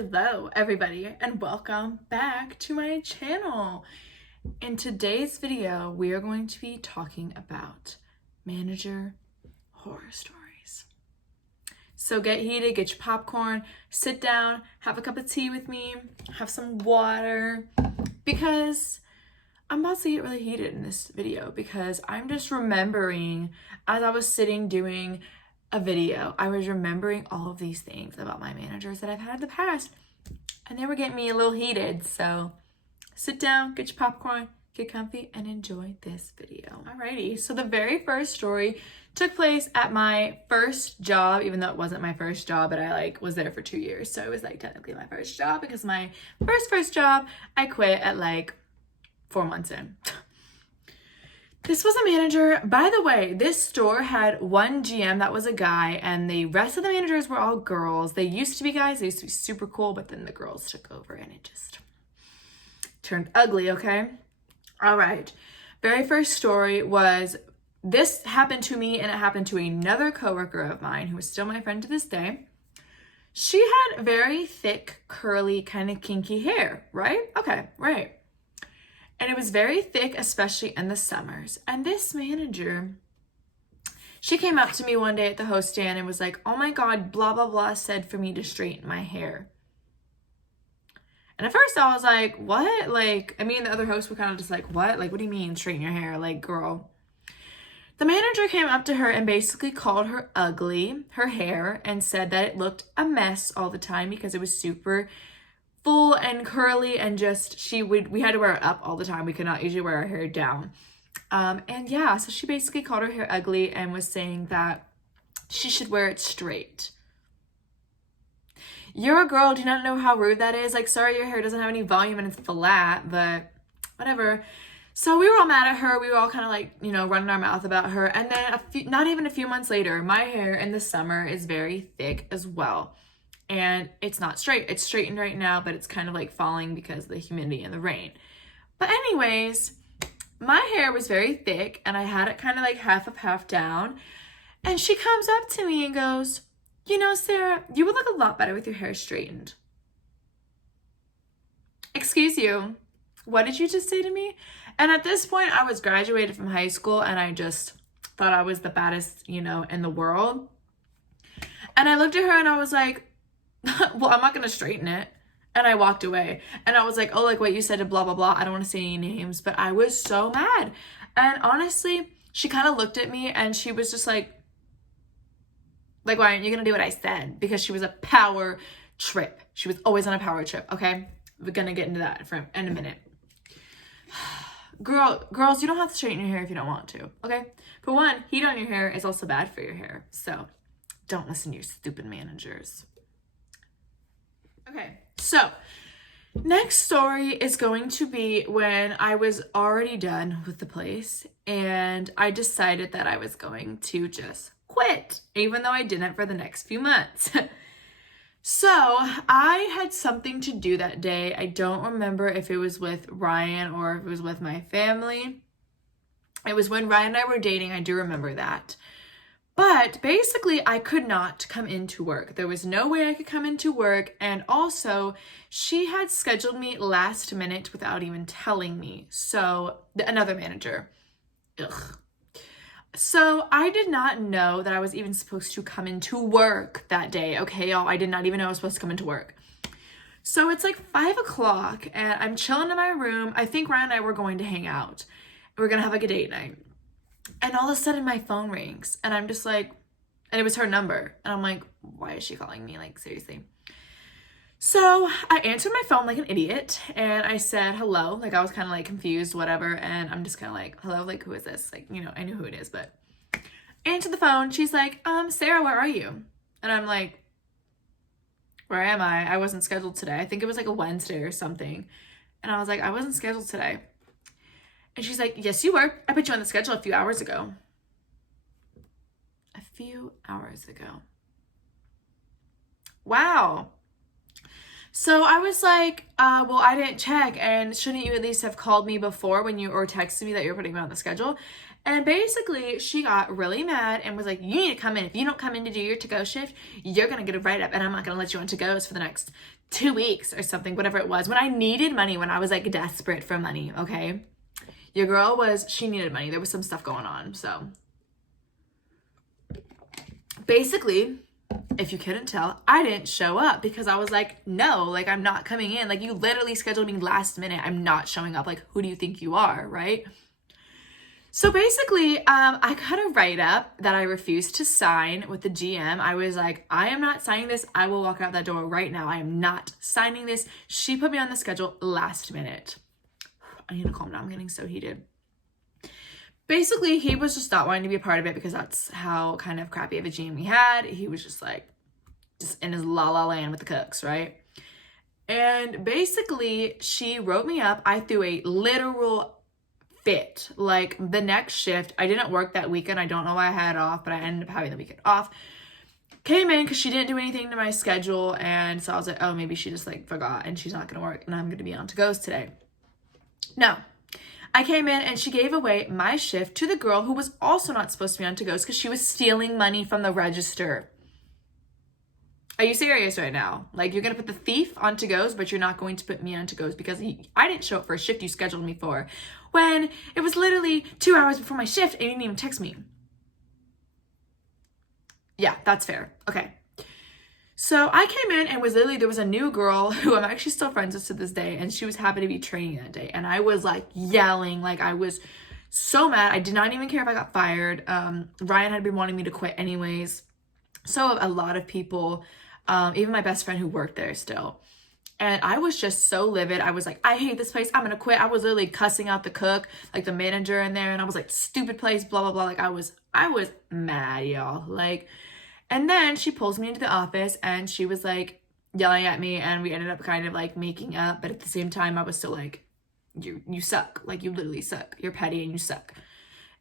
Hello everybody and welcome back to my channel. In today's video, we are going to be talking about manager horror stories. So get heated, get your popcorn, sit down, have a cup of tea with me, have some water, because I'm about to get really heated in this video because I'm just remembering as I was sitting doing a video, I was remembering all of these things about my managers that I've had in the past, and they were getting me a little heated. So sit down, get your popcorn, get comfy, and enjoy this video. Alrighty, so the very first story took place at my first job, even though it wasn't my first job, but I was there for 2 years. So it was technically my first job because my first job, I quit at 4 months in. This was a manager. By the way, this store had one GM that was a guy, and the rest of the managers were all girls. They used to be guys. They used to be super cool, but then the girls took over and it just turned ugly, okay? All right. Very first story was, this happened to me and it happened to another coworker of mine who is still my friend to this day. She had very thick, curly, kind of kinky hair, right? Okay, right. And it was very thick, especially in the summers. And this manager, she came up to me one day at the host stand and was like, "Oh my God, blah, blah, blah said for me to straighten my hair." And at first I was like, what? The other hosts were kind of just like, what? What do you mean straighten your hair? Girl. The manager came up to her and basically called her ugly, her hair, and said that it looked a mess all the time because it was super full and curly, and just we had to wear it up all the time. We could not usually wear our hair down. So she basically called her hair ugly and was saying that she should wear it straight. You're a girl, do you not know how rude that is? Sorry, your hair doesn't have any volume and it's flat, but whatever. So we were all mad at her. We were all kind of running our mouth about her. And then not even a few months later, my hair in the summer is very thick as well. And it's not straight. It's straightened right now, but it's kind of falling because of the humidity and the rain. But anyways, my hair was very thick and I had it kind of half up, half down. And she comes up to me and goes, "You know, Sarah, you would look a lot better with your hair straightened." Excuse you, what did you just say to me? And at this point, I was graduated from high school and I just thought I was the baddest, in the world. And I looked at her and I was like, well, I'm not going to straighten it. And I walked away. And I was like, oh, what you said to blah, blah, blah. I don't want to say any names, but I was so mad. And honestly, she kind of looked at me and she was just like, why aren't you going to do what I said? Because she was a power trip. She was always on a power trip, okay? We're going to get into that in a minute. Girls, you don't have to straighten your hair if you don't want to, okay? For one, heat on your hair is also bad for your hair. So don't listen to your stupid managers. Okay, so next story is going to be when I was already done with the place and I decided that I was going to just quit, even though I didn't for the next few months. So I had something to do that day. I don't remember if it was with Ryan or if it was with my family. It was when Ryan and I were dating. I do remember that. But basically, I could not come into work. There was no way I could come into work. And also, she had scheduled me last minute without even telling me. So, another manager. Ugh. So, I did not know that I was even supposed to come into work that day. Okay, y'all, I did not even know I was supposed to come into work. So, it's 5 o'clock and I'm chilling in my room. I think Ryan and I were going to hang out. We're going to have a date night. And all of a sudden my phone rings and I'm just and it was her number. And I'm like, why is she calling me? Seriously. So I answered my phone like an idiot and I said, hello. I was kind of confused, whatever. And I'm just kind of hello, who is this? I knew who it is, but I answered the phone. She's like, Sarah, where are you? And I'm like, where am I? I wasn't scheduled today. I think it was a Wednesday or something. And I was like, I wasn't scheduled today. And she's like, yes, you were. I put you on the schedule a few hours ago. A few hours ago. Wow. So I was like, well, I didn't check. And shouldn't you at least have called me before or texted me that you were putting me on the schedule? And basically, she got really mad and was like, you need to come in. If you don't come in to do your to-go shift, you're going to get a write-up, and I'm not going to let you on to-goes for the next 2 weeks or something, whatever it was. When I needed money, when I was like desperate for money, okay? Your girl she needed money. There was some stuff going on. So basically, if you couldn't tell, I didn't show up because I was like, no, like, I'm not coming in. Like, you literally scheduled me last minute. I'm not showing up. Like, who do you think you are, right? So basically, I got a write-up that I refused to sign with the GM. I was like, I am not signing this. I will walk out that door right now. I am not signing this. She put me on the schedule last minute. I need to calm down. I'm getting so heated. Basically, he was just not wanting to be a part of it because that's how kind of crappy of a GM we had. He was just like, just in his la-la land with the cooks, right? And basically, she wrote me up. I threw a literal fit. Like, the next shift, I didn't work that weekend. I don't know why I had it off, but I ended up having the weekend off. Came in because she didn't do anything to my schedule, and so I was like, oh, maybe she just like forgot and she's not gonna work and I'm gonna be on to-goes today. No. I came in and she gave away my shift to the girl who was also not supposed to be on to-goes because she was stealing money from the register. Are you serious right now? Like, you're going to put the thief on to-goes, but you're not going to put me on to-goes because I didn't show up for a shift you scheduled me for when it was literally 2 hours before my shift and you didn't even text me. Yeah, that's fair. Okay. So I came in and there was a new girl who I'm actually still friends with to this day, and she was happy to be training that day. And I was like yelling, like I was so mad. I did not even care if I got fired. Ryan had been wanting me to quit anyways. So a lot of people, even my best friend who worked there still. And I was just so livid. I was like, I hate this place. I'm going to quit. I was literally cussing out the cook, like the manager in there. And I was like, stupid place, blah, blah, blah. Like I was mad, y'all. Like, and then she pulls me into the office and she was like yelling at me, and we ended up kind of like making up. But at the same time, I was still like, you suck. Like, you literally suck. You're petty and you suck.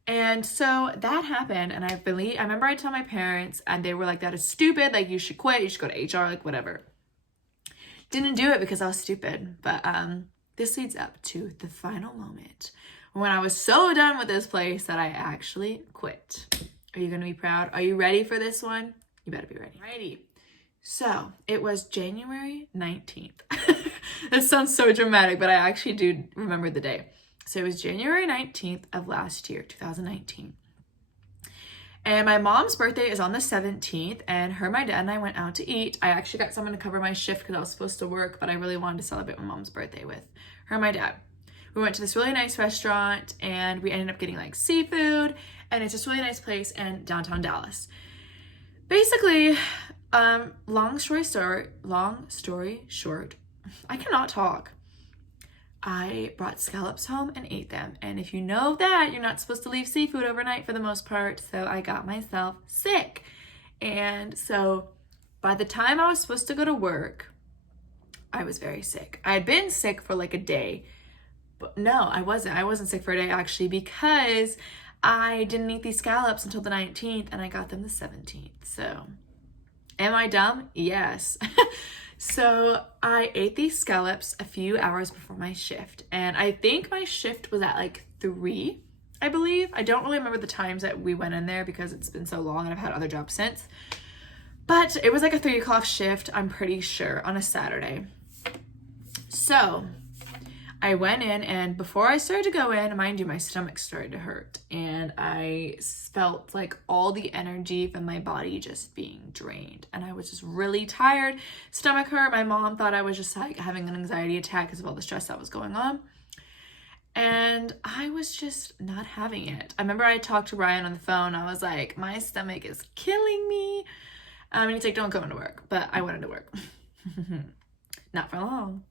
And so that happened. And I remember I told my parents, and they were like, that is stupid. Like, you should quit. You should go to HR, like whatever. Didn't do it because I was stupid. But this leads up to the final moment when I was so done with this place that I actually quit. Are you going to be proud? Are you ready for this one? You better be ready. Righty. So it was January 19th. That sounds so dramatic, but I actually do remember the day. So it was January 19th of last year, 2019. And my mom's birthday is on the 17th, and my dad and I went out to eat. I actually got someone to cover my shift because I was supposed to work, but I really wanted to celebrate my mom's birthday with her and my dad. We went to this really nice restaurant, and we ended up getting like seafood, and it's this really nice place in downtown Dallas. Basically, long story short, I cannot talk. I brought scallops home and ate them. And if you know that, you're not supposed to leave seafood overnight for the most part. So I got myself sick. And so by the time I was supposed to go to work, I was very sick. I had been sick for like a day. But no, I wasn't. I wasn't sick for a day actually, because I didn't eat these scallops until the 19th and I got them the 17th. So am I dumb? Yes. So I ate these scallops a few hours before my shift, and I think my shift was at like 3, I believe. I don't really remember the times that we went in there because it's been so long and I've had other jobs since. But it was like a 3 o'clock shift, I'm pretty sure, on a Saturday. So I went in, and before I started to go in, mind you, my stomach started to hurt, and I felt like all the energy from my body just being drained, and I was just really tired. Stomach hurt. My mom thought I was just like having an anxiety attack because of all the stress that was going on, and I was just not having it. I remember I talked to Ryan on the phone. I was like, my stomach is killing me. And he's like, don't go into work. But I went into work. Not for long.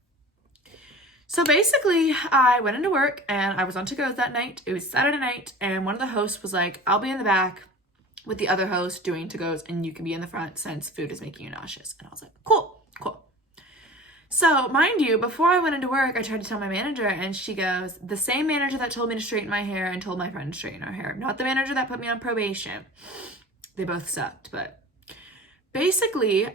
So basically, I went into work and I was on to-goes that night. It was Saturday night, and one of the hosts was like, I'll be in the back with the other host doing to-goes, and you can be in the front since food is making you nauseous. And I was like, cool. So mind you, before I went into work, I tried to tell my manager, and she goes, the same manager that told me to straighten my hair and told my friend to straighten her hair, not the manager that put me on probation. They both sucked, but basically,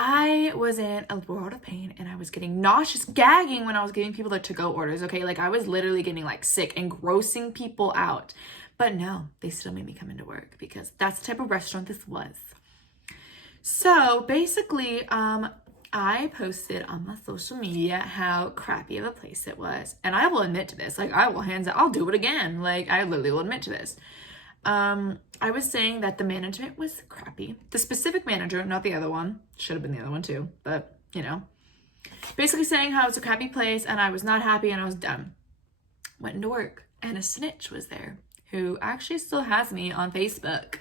I was in a world of pain and I was getting nauseous, gagging when I was giving people the to-go orders, okay? Like I was literally getting like sick and grossing people out. But no, they still made me come into work because that's the type of restaurant this was. So basically, I posted on my social media how crappy of a place it was. And I will admit to this, like I'll do it again. Like I literally will admit to this. I was saying that the management was crappy. The specific manager, not the other one. Should have been the other one too, but you know. Basically saying how it's a crappy place and I was not happy and I was done. Went into work and a snitch was there who actually still has me on Facebook.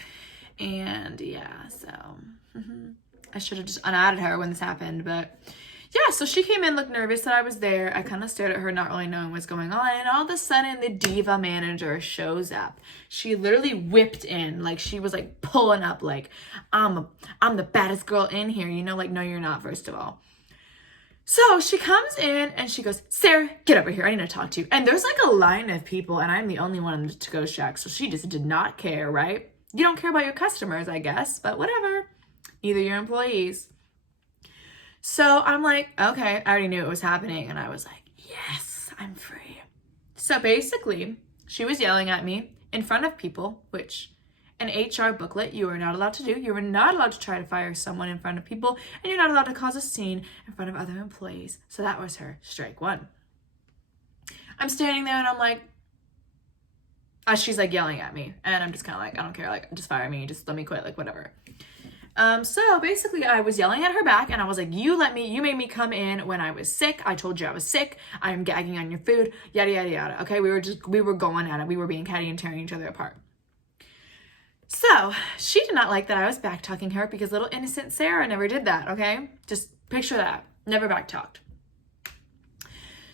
And yeah, so I should have just unadded her when this happened, but yeah, so she came in, looked nervous that I was there. I kind of stared at her, not really knowing what's going on. And all of a sudden, the diva manager shows up. She literally whipped in, like she was like pulling up, like I'm the baddest girl in here. You know, like no, you're not. First of all. So she comes in and she goes, Sarah, get over here. I need to talk to you. And there's like a line of people, and I'm the only one in the to-go shack. So she just did not care, right? You don't care about your customers, I guess, but whatever. Neither your employees. So I'm like, okay, I already knew it was happening. And I was like, yes, I'm free. So basically, she was yelling at me in front of people, which an HR booklet you are not allowed to do. You are not allowed to try to fire someone in front of people, and you're not allowed to cause a scene in front of other employees. So that was her strike one. I'm standing there and I'm like, she's like yelling at me. And I'm just kind of like, I don't care. Like, just fire me. Just let me quit. Like, whatever. So basically I was yelling at her back and I was like, you made me come in when I was sick. I told you I was sick. I'm gagging on your food, yada, yada, yada. Okay. We were going at it. We were being catty and tearing each other apart. So she did not like that I was back talking her because little innocent Sarah never did that. Okay. Just picture that. Never back talked.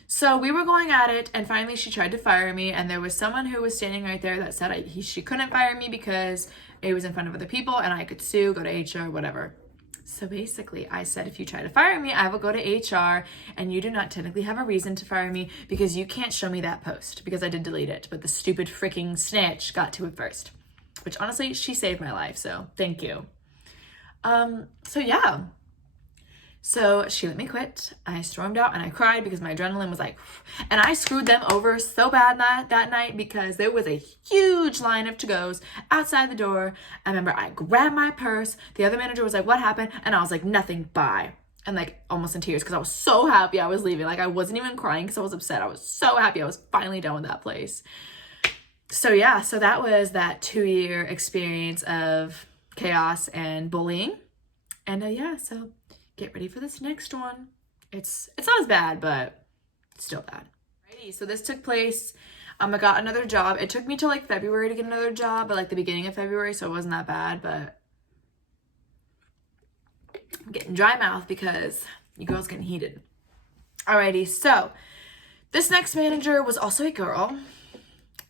So we were going at it and finally she tried to fire me and there was someone who was standing right there that said she couldn't fire me because it was in front of other people and I could sue, go to HR, whatever. So basically I said, if you try to fire me, I will go to HR and you do not technically have a reason to fire me because you can't show me that post because I did delete it, but the stupid freaking snitch got to it first, which honestly, she saved my life. So thank you. So yeah. So she let me quit. I stormed out and I cried because my adrenaline was like, and I screwed them over so bad that night because there was a huge line of to-goes outside the door. I remember I grabbed my purse. The other manager was like, what happened? And I was like, nothing, bye. And like almost in tears because I was so happy I was leaving. Like I wasn't even crying because I was upset. I was so happy I was finally done with that place. So yeah, so that was that 2-year experience of chaos and bullying. And yeah, so get ready for this next one. It's not as bad, but it's still bad. Alrighty, so this took place, I got another job. It took me till like February to get another job, but like the beginning of February, so it wasn't that bad, but I'm getting dry mouth because you girls getting heated. Alrighty, so this next manager was also a girl.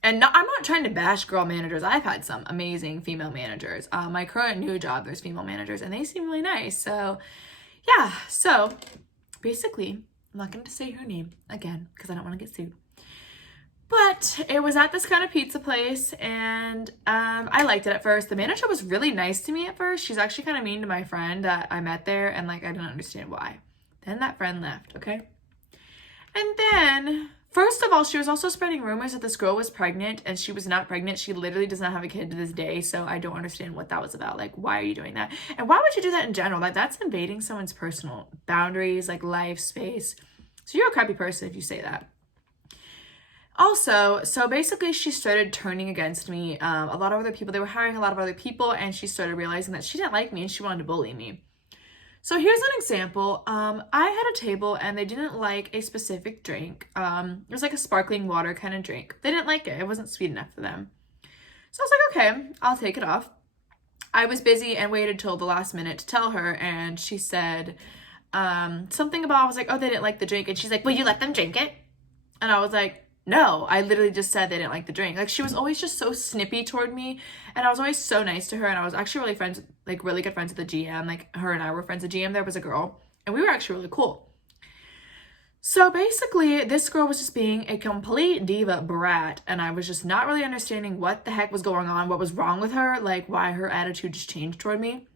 And I'm not trying to bash girl managers. I've had some amazing female managers. My current new job, there's female managers, and they seem really nice. So yeah, so basically, I'm not going to say her name again because I don't want to get sued. But it was at this kind of pizza place, and I liked it at first. The manager was really nice to me at first. She's actually kind of mean to my friend that I met there, and like I didn't understand why. Then that friend left, okay? And then, first of all, she was also spreading rumors that this girl was pregnant, and she was not pregnant. She literally does not have a kid to this day, so I don't understand what that was about. Like, why are you doing that? And why would you do that in general? Like, that's invading someone's personal boundaries, like life, space. So you're a crappy person if you say that. Also, so basically she started turning against me. A lot of other people, they were hiring a lot of other people, and she started realizing that she didn't like me and she wanted to bully me. So here's an example. I had a table and they didn't like a specific drink. It was like a sparkling water kind of drink. They didn't like it. It wasn't sweet enough for them. So I was like, okay, I'll take it off. I was busy and waited till the last minute to tell her, and she said something about, I was like, oh, they didn't like the drink. And she's like, will you let them drink it? And I was like, no, I literally just said they didn't like the drink. Like, she was always just so snippy toward me, and I was always so nice to her, and I was actually really friends, like really good friends with the GM. Like, her and I were friends. The GM there was a girl, and we were actually really cool. So basically, this girl was just being a complete diva brat, and I was just not really understanding what the heck was going on, what was wrong with her, like why her attitude just changed toward me.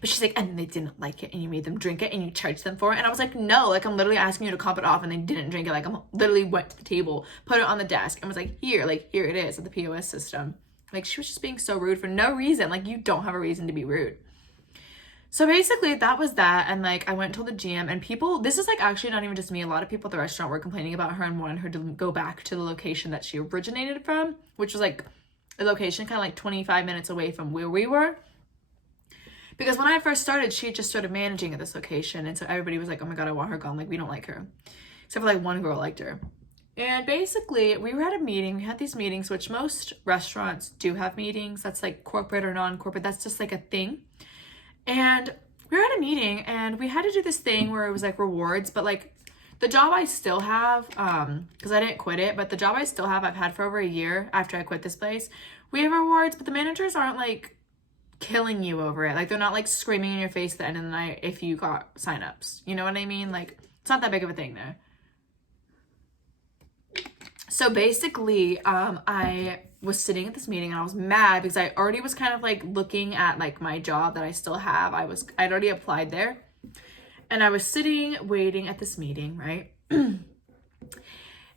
But she's like, and they didn't like it, and you made them drink it, and you charged them for it. And I was like, no, like, I'm literally asking you to comp it off, and they didn't drink it. Like, I'm literally went to the table, put it on the desk, and was like, here it is at the POS system. Like, she was just being so rude for no reason. Like, you don't have a reason to be rude. So basically, that was that. And like, I went and told the GM, and people, this is like actually not even just me. A lot of people at the restaurant were complaining about her and wanted her to go back to the location that she originated from, which was like a location kind of like 25 minutes away from where we were. Because when I first started, she had just started managing at this location. And so everybody was like, oh my God, I want her gone. Like, we don't like her. Except for like one girl liked her. And basically, we were at a meeting. We had these meetings, which most restaurants do have meetings. That's like corporate or non-corporate. That's just like a thing. And we were at a meeting, and we had to do this thing where it was like rewards. But like the job I still have, because I didn't quit it, but the job I still have, I've had for over a year after I quit this place. We have rewards, but the managers aren't like killing you over it. Like, they're not like screaming in your face at the end of the night if you got signups. You know what I mean? Like, it's not that big of a thing there. So basically, I was sitting at this meeting, and I was mad because I already was kind of like looking at like my job that I still have. I'd already applied there, and I was sitting waiting at this meeting, right?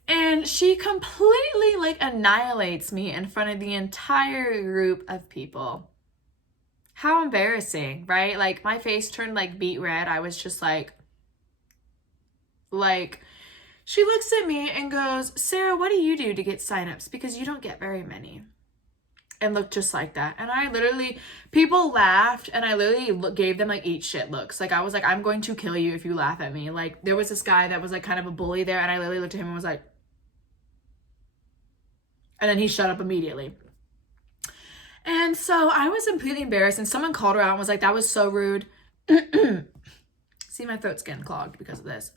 And she completely like annihilates me in front of the entire group of people. How embarrassing, right? Like, my face turned like beet red. I was just like, she looks at me and goes, Sarah, what do you do to get signups? Because you don't get very many. And looked just like that. And I literally, people laughed, and I literally gave them like eat shit looks. Like, I was like, I'm going to kill you if you laugh at me. Like, there was this guy that was like kind of a bully there, and I literally looked at him and was like, and then he shut up immediately. And so I was completely embarrassed, and someone called her out and was like, that was so rude. See, my throat's getting clogged because of this.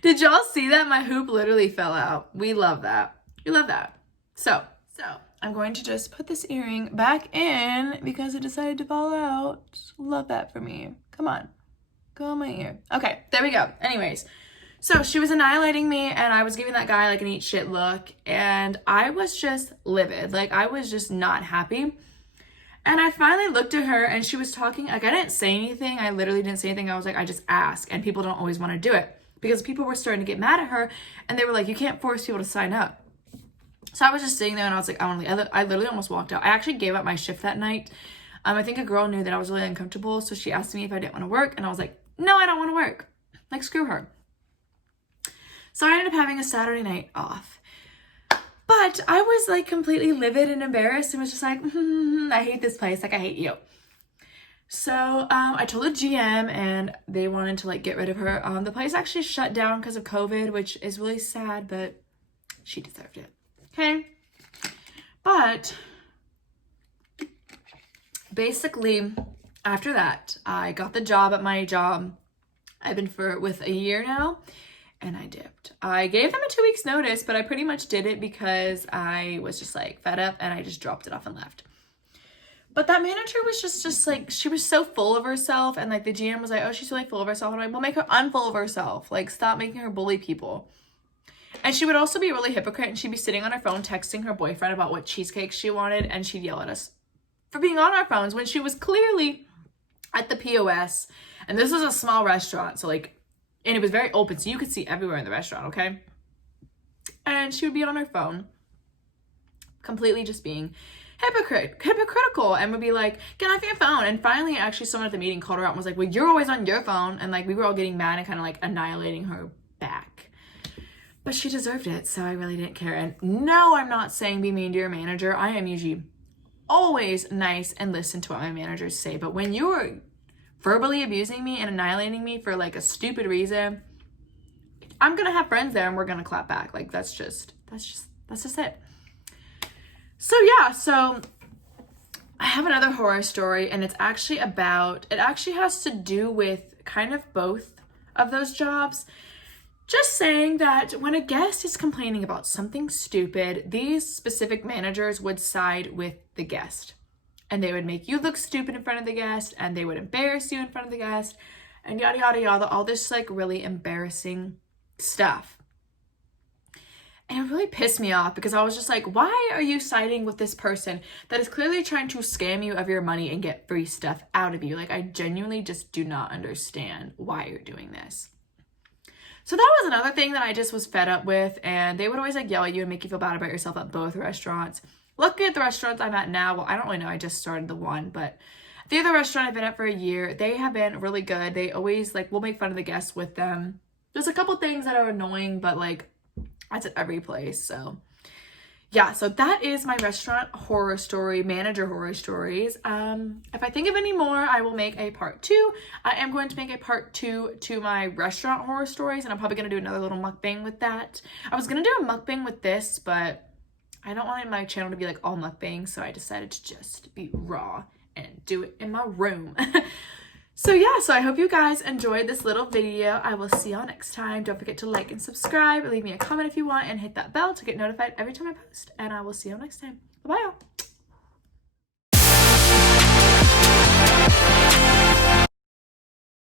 Did y'all see that? My hoop literally fell out. We love that. We love that. So I'm going to just put this earring back in because it decided to fall out. Love that for me. Come on. Go on my ear. Okay, there we go. Anyways, so she was annihilating me, and I was giving that guy like an eat shit look, and I was just livid. Like, I was just not happy. And I finally looked at her, and she was talking. Like, I didn't say anything. I literally didn't say anything. I was like, I just ask, and people don't always want to do it. Because people were starting to get mad at her, and they were like, you can't force people to sign up. So I was just sitting there, and I was like, I literally almost walked out. I actually gave up my shift that night. I think a girl knew that I was really uncomfortable, so she asked me if I didn't want to work, and I was like, no, I don't want to work. Like, screw her. So I ended up having a Saturday night off. But I was like completely livid and embarrassed, and was just like, I hate this place. Like, I hate you. So I told the GM, and they wanted to like get rid of her. The place actually shut down because of COVID, which is really sad, but she deserved it. Okay. But basically, after that, I got the job at my job. I've been with a year now, and I dipped. I gave them a 2 weeks notice, but I pretty much did it because I was just like fed up, and I just dropped it off and left. But that manager was just like, she was so full of herself, and like the GM was like, oh, she's really full of herself. And I'm like, well, make her unfull of herself. Like, stop making her bully people. And she would also be really hypocrite, and she'd be sitting on her phone texting her boyfriend about what cheesecake she wanted, and she'd yell at us for being on our phones when she was clearly at the POS. And this was a small restaurant, so like, and it was very open, so you could see everywhere in the restaurant, okay? And she would be on her phone, completely just being hypocritical, and would be like, get off your phone. And finally, actually, someone at the meeting called her out and was like, well, you're always on your phone. And like, we were all getting mad and kind of like annihilating her back. But she deserved it, so I really didn't care. And no, I'm not saying be mean to your manager. I am usually always nice and listen to what my managers say. But when you're verbally abusing me and annihilating me for like a stupid reason, I'm gonna have friends there, and we're gonna clap back. Like, that's just it. So yeah, so I have another horror story, and it actually has to do with kind of both of those jobs. Just saying that when a guest is complaining about something stupid, these specific managers would side with the guest, and they would make you look stupid in front of the guest, and they would embarrass you in front of the guest, and yada, yada, yada, all this like really embarrassing stuff. And it really pissed me off because I was just like, why are you siding with this person that is clearly trying to scam you of your money and get free stuff out of you? Like, I genuinely just do not understand why you're doing this. So that was another thing that I just was fed up with, and they would always like yell at you and make you feel bad about yourself at both restaurants. Luckily at the restaurants I'm at now, well, I don't really know, I just started the one, but the other restaurant I've been at for a year, they have been really good. They always like will make fun of the guests with them. There's a couple things that are annoying, but like that's at every place. So yeah, so that is my restaurant horror story, manager horror stories. If I think of any more, I will make a part 2. I am going to make a part 2 to my restaurant horror stories, and I'm probably going to do another little mukbang with that. I was going to do a mukbang with this, but I don't want my channel to be like all mukbang, so I decided to just be raw and do it in my room. So yeah, so I hope you guys enjoyed this little video. I will see y'all next time. Don't forget to like and subscribe, leave me a comment if you want, and hit that bell to get notified every time I post. And I will see y'all next time. Bye-bye, y'all.